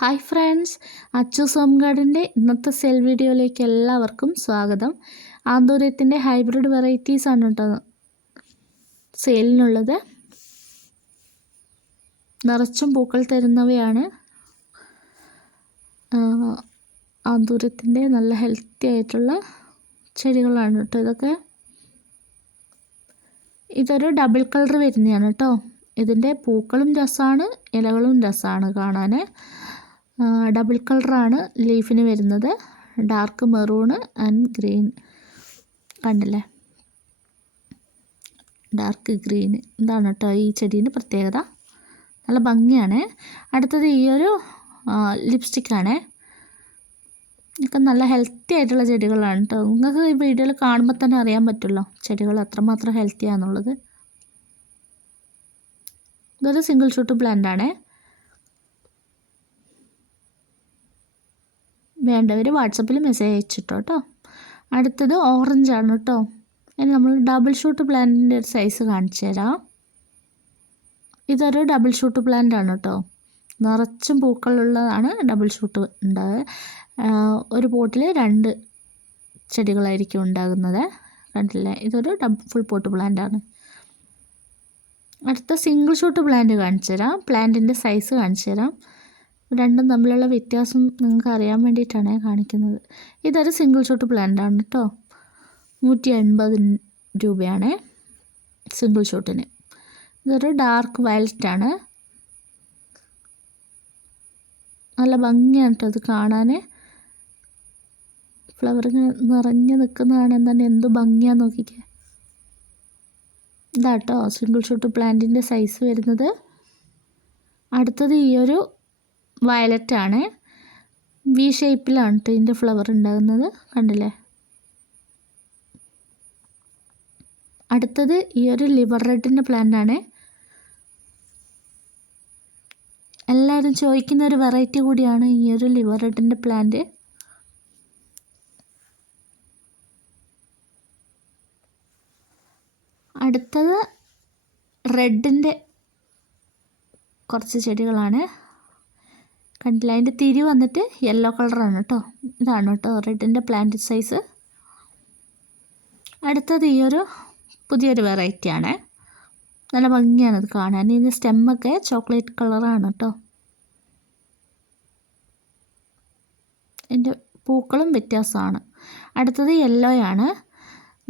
Hi friends, Achus home ഗാർഡൻ്റെ ഇന്നത്തെ cell വീഡിയോയിലേക്ക് എല്ലാവർക്കും സ്വാഗതം. ആന്തൂര്യത്തിൻ്റെ ഹൈബ്രിഡ് വെറൈറ്റീസ് ആണ് കേട്ടോ സെയിലിനുള്ളത്. നിറച്ചും പൂക്കൾ തരുന്നവയാണ്. ആന്തൂര്യത്തിൻ്റെ നല്ല ഹെൽത്തി ആയിട്ടുള്ള ചെടികളാണ് കേട്ടോ ഇതൊക്കെ. ഇതൊരു ഡബിൾ കളർ വരുന്നതാണ് കേട്ടോ. ഇതിൻ്റെ പൂക്കളും രസമാണ്, ഇലകളും രസമാണ് കാണാൻ. ഡബിൾ കളറാണ് ലീഫിന് വരുന്നത്. ഡാർക്ക് മെറൂണ് ആൻഡ് ഗ്രീൻ കണ്ടില്ലേ, ഡാർക്ക് ഗ്രീൻ. ഇതാണ് കേട്ടോ ഈ ചെടീൻ്റെ പ്രത്യേകത. നല്ല ഭംഗിയാണ്. അടുത്തത് ഈ ഒരു ലിപ്സ്റ്റിക്കാണ്. ഇതൊക്കെ നല്ല ഹെൽത്തി ആയിട്ടുള്ള ചെടികളാണ് കേട്ടോ. നിങ്ങൾക്ക് ഈ വീഡിയോയിൽ കാണുമ്പോൾ തന്നെ അറിയാൻ പറ്റുമല്ലോ ചെടികൾ എത്രമാത്രം ഹെൽത്തിയാണെന്നുള്ളത്. ഇതൊരു സിംഗിൾ ഷൂട്ട് പ്ലാന്റ് ആണ്. വേണ്ടവർ വാട്സപ്പിൽ മെസ്സേജ് അയച്ചിട്ടോ കേട്ടോ. അടുത്തത് ഓറഞ്ച് ആണ് കേട്ടോ. ഇനി നമ്മൾ ഡബിൾ ഷൂട്ട് പ്ലാന്റിൻ്റെ ഒരു സൈസ് കാണിച്ചു തരാം. ഇതൊരു ഡബിൾ ഷൂട്ട് പ്ലാന്റ് ആണ് കേട്ടോ. നിറച്ചും പൂക്കളുള്ളതാണ് ഡബിൾ ഷൂട്ട് ഉണ്ടാവുക. ഒരു പോട്ടിൽ 2 ചെടികളായിരിക്കും ഉണ്ടാകുന്നത്. കണ്ടില്ലേ, ഇതൊരു ഫുൾ പോട്ട് പ്ലാന്റ് ആണ്. അടുത്ത സിംഗിൾ ഷൂട്ട് പ്ലാന്റ് കാണിച്ചു തരാം. പ്ലാന്റിൻ്റെ സൈസ് കാണിച്ചു തരാം. രണ്ടും തമ്മിലുള്ള വ്യത്യാസം നിങ്ങൾക്ക് അറിയാൻ വേണ്ടിയിട്ടാണ് കാണിക്കുന്നത്. ഇതൊരു സിംഗിൾ ഷൂട്ട് പ്ലാന്റ് ആണ് കേട്ടോ. 180 രൂപയാണ് സിംഗിൾ ഷൂട്ടിന്. ഇതൊരു ഡാർക്ക് വയലറ്റ് ആണ്. നല്ല ഭംഗിയാണ് കേട്ടോ അത് കാണാൻ. ഫ്ലവർ നിറഞ്ഞ് നിൽക്കുന്നതാണ് തന്നെ എന്ത് ഭംഗിയാന്ന് നോക്കിക്കേ. ഇതാട്ടോ സിംഗിൾ ഷൂട്ട് പ്ലാന്റിൻ്റെ സൈസ് വരുന്നത്. അടുത്തത് ഈ ഒരു വയലറ്റ് ആണ്. വി ഷേപ്പിലാണ് കേട്ടോ ഇതിൻ്റെ ഫ്ലവർ ഉണ്ടാകുന്നത്, കണ്ടില്ലേ. അടുത്തത് ഈ ഒരു ലിവർ റെഡിൻ്റെ പ്ലാന്റ് ആണ്. എല്ലാവരും ചോദിക്കുന്ന ഒരു വെറൈറ്റി കൂടിയാണ് ഈ ഒരു ലിവർ റെഡിൻ്റെ പ്ലാന്റ്. അടുത്തത് റെഡിൻ്റെ കുറച്ച് ചെടികളാണ്. കണ്ടില്ല, അതിൻ്റെ തിരി വന്നിട്ട് യെല്ലോ കളറാണ് കേട്ടോ. ഇതാണ് കേട്ടോ റെഡിൻ്റെ പ്ലാന്റ് സൈസ്. അടുത്തത് ഈ ഒരു പുതിയൊരു വെറൈറ്റി ആണ്. നല്ല ഭംഗിയാണ് അത് കാണാൻ. ഇതിൻ്റെ സ്റ്റെമ്മൊക്കെ ചോക്ലേറ്റ് കളറാണ് കേട്ടോ. ഇതിൻ്റെ പൂക്കളും വ്യത്യാസമാണ്. അടുത്തത് യെല്ലോ ആണ്.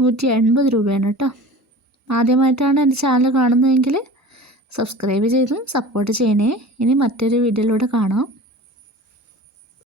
180 രൂപയാണ് കേട്ടോ. ആദ്യമായിട്ടാണ് എൻ്റെ ചാനൽ കാണുന്നതെങ്കിൽ സബ്സ്ക്രൈബ് ചെയ്തും സപ്പോർട്ട് ചെയ്യണേ. ഇനി മറ്റൊരു വീഡിയോയിലൂടെ കാണാം.